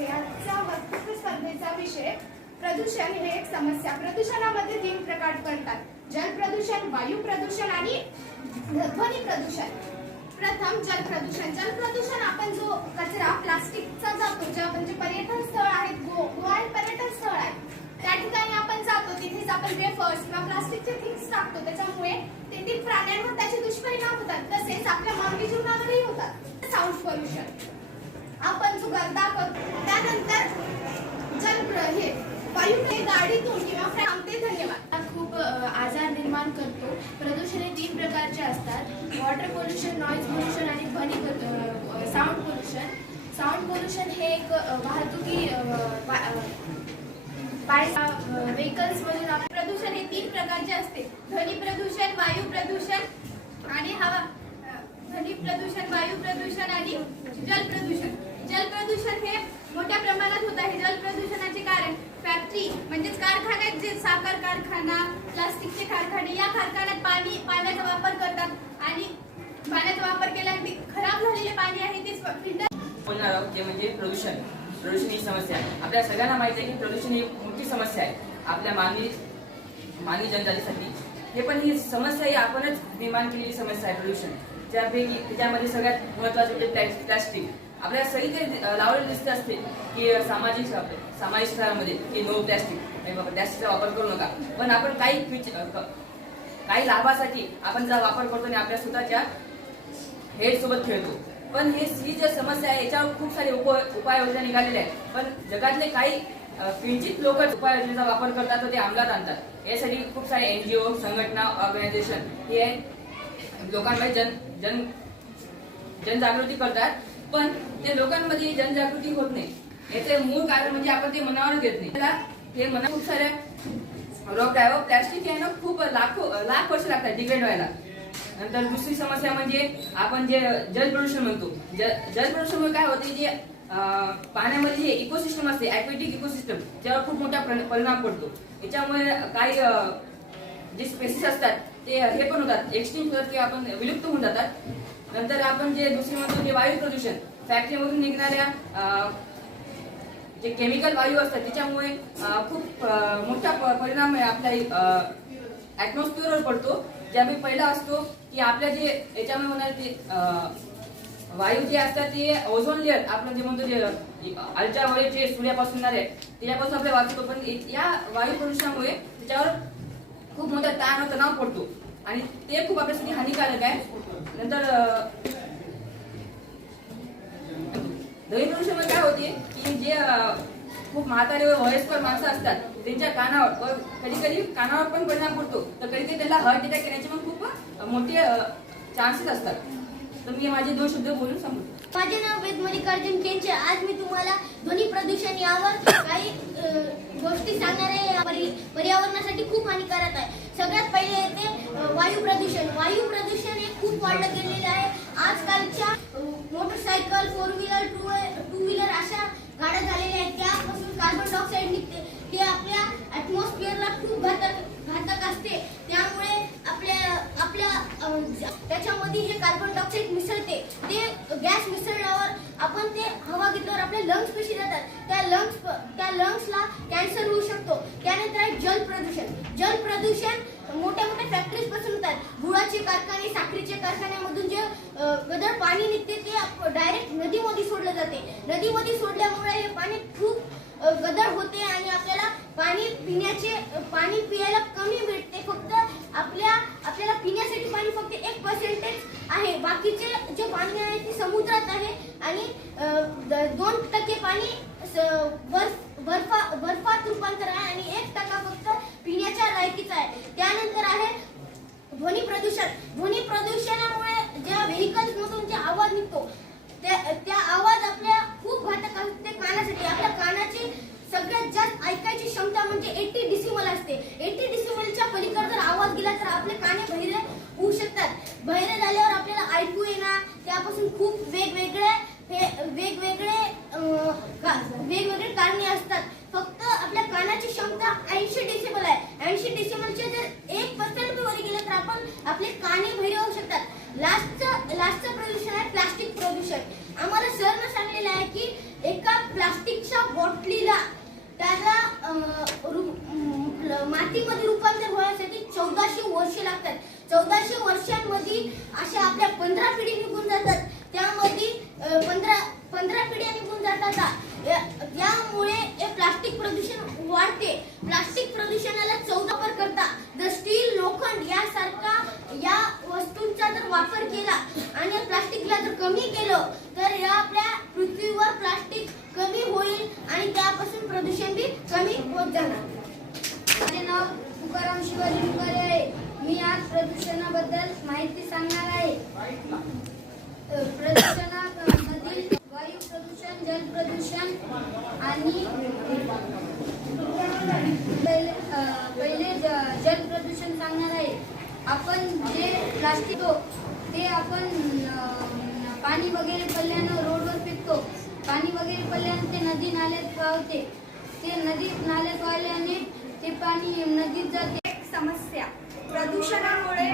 नमस्ते आजचा वक्तृत्व स्पर्धेचा विषय. प्रदूषण हे एक समस्या. प्रदूषणामध्ये तीन प्रकार पडतात. जल प्रदूषण वायू प्रदूषण आणि ध्वनी प्रदूषण. प्रथम जल प्रदूषण. जल प्रदूषण आपण जो कचरा प्लास्टिकचा जातो जे आपण जे पर्यटन स्थळ आहेत गो गोवा पर्यटन स्थळ आहे. त्या ठिकाणी आपण जातो तिथेच आपण वेफर्स किंवा प्लास्टिकचे थिंग्स टाकतो. त्याच्यामुळे तेथील प्राण्यांवर त्याचे दुष्परिणाम होतात. तसेच आपल्या मानवी जीवनावरही होतात. साऊंड पोल्युशन आपण गर्दा करतो त्यानंतर जल प्र- हे वायू हे गाडीतून किंवा थांबते. धन्यवाद. खूप आजार निर्माण करतो. प्रदूषण हे तीन प्रकारचे असतात. वॉटर पोल्युशन नॉईज पोल्युशन आणि ध्वनी साऊंड पोल्युशन साऊंड पोल्युशन हे एक वाहतुकी व्हेकल्स मधून आपण प्रदूषण हे तीन प्रकारचे असते. ध्वनी प्रदूषण वायू प्रदूषण आणि हवा ध्वनी प्रदूषण वायू प्रदूषण आणि जल प्रदूषण. जल प्रदूषण हे मोठ्या प्रमाणात होत आहे. जल प्रदूषणाचे कारण फॅक्टरी म्हणजेच कारखान्यात जे साखर कारखाना प्लास्टिकचे कारखाने या कारखान्यात पाणी पाण्याचा वापर करतात आणि पाण्याचा वापर केल्याने खराब झालेले पाणी आहे ते फिल्टर बोलणार आहोत ते म्हणजे प्रदूषण. प्रदूषण ही समस्या आहे. आपल्या सगळ्यांना माहिती आहे की प्रदूषण ही मोठी समस्या आहे. आपल्या मानवी मानवी जनजातीसाठी. हे पण ही समस्या ही आपणच निर्माण केलेली समस्या आहे प्रदूषण. त्यापैकी त्याच्यामध्ये सगळ्यात महत्वाचं म्हणजे प्लॅस्टिक. आपल्याला सगळीकडे लावलेले दिसत असते की सामाजिक सामाजिक स्तरामध्ये की नो प्लॅस्टिक नाही बाबा प्लॅस्टिकचा वापर करू नका. पण आपण काही काही लाभासाठी आपण जर वापर करतो आणि आपल्या स्वतःच्या हेड सोबत खेळतो. पण हे ही जी समस्या आहे याच्यावर खूप सारे उप उपाययोजना निघालेल्या आहेत. पण जगातले काही किंचित लोक उपाययोजनेचा वापर करतात तर ते अंमलात आणतात. यासाठी खूप सारे एनजीओ संघटना ऑर्गनायझेशन हे लोकांमध्ये जन जन जनजागृती करतात. पण ते लोकांमध्ये जनजागृती होत नाही. याचे मूळ कारण म्हणजे आपण ते मनावर घेत नाही. त्याला हे मना खूप साऱ्या रोग आहे. व प्लॅस्टिक आहे ना खूप लाखो लाख वर्ष लागतात डिग्रेड व्हायला. नंतर दुसरी समस्या म्हणजे आपण जे जल प्रदूषण म्हणतो. जल प्रदूषण काय होते जे पाण्यामध्ये जे इकोसिस्टम असते ॲक्वेटिक इकोसिस्टम त्यावर खूप मोठा परिणाम पडतो. याच्यामुळे काही जे स्पेसिस असतात ते हे पण होतात. एक्सटिंक्ट होतात किंवा आपण विलुप्त होऊन जातात. नंतर आपण जे दुसरे म्हणतो ते वायू प्रदूषण. फॅक्टरीमधून निघणाऱ्या अं, जे केमिकल वायू असतात त्याच्यामुळे खूप मोठा परिणाम आहे आपल्या ऍटमॉस्फिअरवर पडतो. ज्यावेळी पहिला असतो की आपल्या जे याच्यामुळे होणार ते अं, वायू जे असतात ते ओझोन लेअर आपण जे म्हणतो जे अल्ट्रा जे सूर्यापासून आहे त्याच्यापासून आपल्या वाचतो. पण या वायू प्रदूषणामुळे त्याच्यावर खूप मोठा ताण तणाव पडतो. आणि ते खूप आपल्यासाठी हानिकारक आहे. नंतर अं, ध्वनी प्रदूषणामुळे काय होते की जे खूप म्हातारे व वयस्कर माणसं असतात त्यांच्या कानावर कधी कधी कानावर पण परिणाम पडतो तर कधी कधी त्याला हार्ट अटॅक येण्याचे पण खूप मोठे चान्सेस असतात. तर मी माझे दोन शब्द बोलून सांगतो माझे नाव वेद मल्लिकार्जुन केंचे. आज मी तुम्हाला ध्वनी प्रदूषण यावर काही अ, गोष्टी सांगणार आहे परि- पर्यावरणासाठी खूप हानिकारक आहे सगळ्यात पहिले येते अ, वायू प्रदूषण वायू प्रदूषण वाढलं गेलेलं आहे. आजकालच्या motorcycle four wheeler two two wheeler अशा गाड्या झालेल्या आहेत. त्यापासून कार्बन डायऑक्साईड निघते. ते आपल्या ऍटमॉस्फिअरला खूप घातक घातक असते. त्यामुळे आपल्या आपल्या त्याच्यामध्ये हे कार्बन डायऑक्साईड मिसळते. ते गॅस मिसळल्यावर आपण ते हवा घेतल्यावर आपल्या लंग्स पेशी जातात. त्या लंग्स त्या लंग्सला कॅन्सर होऊ शकतो. त्यानंतर आहे जल प्रदूषण. जल प्रदूषण मोठ्या मोठ्या फॅक्टरीजपासून होतात. गव्हाचे कारखाने साखरेच्या कारखान्यामधून जे गदर पाणी निघते ते डायरेक्ट नदीमध्ये सोडलं जाते. नदीमध्ये सोडल्यामुळे हे पाणी खूप अ, गदर होते आणि आपल्याला पाणी पिण्याचे पाणी पियायला कमी भेटते. फक्त आपल्या आपल्याला पिण्यासाठी पाणी फक्त एक पर्सेंटेज आहे. बाकीचे जे पाणी आहे ते समुद्रात आहे आणि दोन टक्के पाणी बर्फ बर्फा बर्फात रूपांतर आहे आणि एक टक्का फक्त पिण्याच्या लायकीचा आहे त्यानंतर आहे ध्वनी प्रदूषण ध्वनी प्रदूषणामुळे ज्या व्हेकल्स मधून जे आवाज निघतो त्या त्या आवाज आपल्या खूप घातक असते कानासाठी. आपल्या कानाची सगळ्यात जास्त ऐकायची क्षमता म्हणजे एटी डिसिमल असते. एटी डिसिमलच्या पलीकडे जर आवाज गेला तर आपले काने बहिरे होऊ शकतात. बहिरे झाल्यावर आपल्याला ऐकू येणार त्यापासून खूप वेगवेगळे हे- वेगवेगळे अं, का- वेगवेगळे कारणे असतात फक्त आपल्या कानाची क्षमता ऐंशी डिसिबल आहे ऐंशी डिसिबलचे जर एक पर्सेंट वर गेले तर आपण आपले काने बहिरे होऊ शकतात लास्टचं लास्टचं प्रदूषण आहे प्लास्टिक प्रदूषण आम्हाला सरनं सांगलेलं आहे की एका प्लास्टिकच्या चौदाशे वर्षांमध्ये अशा आपल्या पंधरा पिढी निघून जातात. त्यामध्ये पंधरा पंधरा पिढ्या निघून जातात. यामुळे हे प्लास्टिक प्रदूषण वाढते. प्लास्टिक प्रदूषणाला चौदा वापर करता. जर स्टील लोखंड यासारखा या वस्तूंचा जर वापर केला आणि प्लास्टिकला जर कमी केलं तर या आपल्या पृथ्वीवर प्लास्टिक कमी होईल आणि त्यापासून प्रदूषण बी कमी होत जाणार. माझे नाव तुकाराम शिवाजी प्रदूषणाबद्दल माहिती सांगणार आहे. प्रदूषणामधील वायू प्रदूषण जल प्रदूषण आणि पहिले ज- जल प्रदूषण सांगणार आहे. आपण जे प्लास्टिक ते आपण पाणी वगैरे पडल्यानं रोडवर फेकतो पाणी वगैरे पडल्यानं ते नदी नाल्यात वाहते. ते नदीत नाल्यात वाहल्याने ते पाणी नदीत जाते. एक समस्या. प्रदूषणामुळे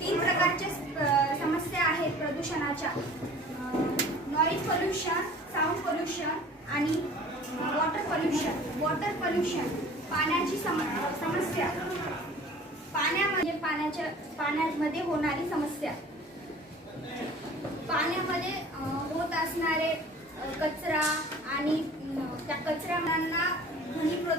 तीन प्रकारच्या समस्या आहेत प्रदूषणाच्या. नॉईज पोल्युशन साऊंड पोल्युशन आणि वॉटर पोल्युशन वॉटर पोल्युशन पाण्याची सम समस्या. पाण्यामध्ये पाण्याच्या पाण्यामध्ये होणारी समस्या. पाण्यामध्ये होत असणारे कचरा आणि त्या कचऱ्यांना ध्वनी प्र